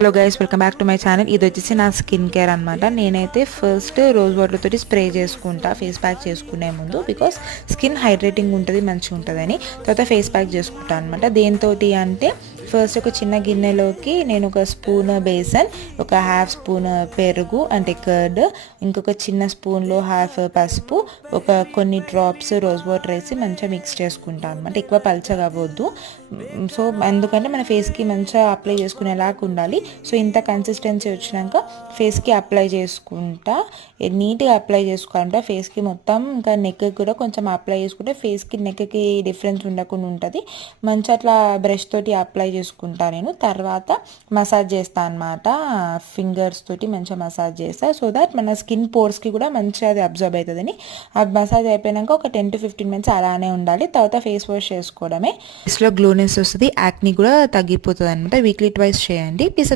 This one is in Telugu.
Hello guys, welcome back to my channel. ఇది వచ్చేసి నా స్కిన్ కేర్ అనమాట. నేనైతే ఫస్ట్ రోజ్ వాటర్ తోటి స్ప్రే చేసుకుంటా ఫేస్ ప్యాక్ చేసుకునే ముందు, బికాస్ స్కిన్ హైడ్రేటింగ్ ఉంటుంది, మంచిగా ఉంటుందని. తర్వాత ఫేస్ ప్యాక్ చేసుకుంటా అనమాట. దేనితోటి అంటే ఫస్ట్ ఒక చిన్న గిన్నెలోకి నేను ఒక స్పూన్ బేసన్, ఒక హాఫ్ స్పూన్ పెరుగు అంటే కర్డ్, ఇంకొక చిన్న స్పూన్లో హాఫ్ పసుపు, ఒక కొన్ని డ్రాప్స్ రోజ్ వాటర్ వేసి మంచిగా మిక్స్ చేసుకుంటాను అనమాట. ఎక్కువ పల్చగా అవ్వద్దు. సో ఎందుకంటే మన ఫేస్కి మంచిగా అప్లై చేసుకునేలాగా ఉండాలి. సో ఇంత కన్సిస్టెన్సీ వచ్చినాక ఫేస్కి అప్లై చేసుకుంటా, నీట్గా అప్లై చేసుకోవాలంటే ఫేస్కి మొత్తం. ఇంకా నెక్కి కూడా కొంచెం అప్లై చేసుకుంటే ఫేస్కి నెక్కి డిఫరెన్స్ ఉండకుండా ఉంటుంది. మంచి అట్లా బ్రష్ తోటి అప్లై చేసుకుంటా నేను. తర్వాత మసాజ్ చేస్తాను అనమాట. ఫింగర్స్ తోటి మంచిగా మసాజ్ చేస్తా, సో దట్ మన స్కిన్ పోర్స్కి కూడా మంచిగా అది అబ్జర్వ్ అవుతుందని. ఆ మసాజ్ అయిపోయాక ఒక 10 to 15 minutes అలానే ఉండాలి. తర్వాత ఫేస్ వాష్ చేసుకోవడమే. ఫేస్లో గ్లోనెస్ వస్తుంది, యాక్ని కూడా తగ్గిపోతుంది అనమాట. వీక్లీ ట్వైస్ చేయండి. ప్లీజ్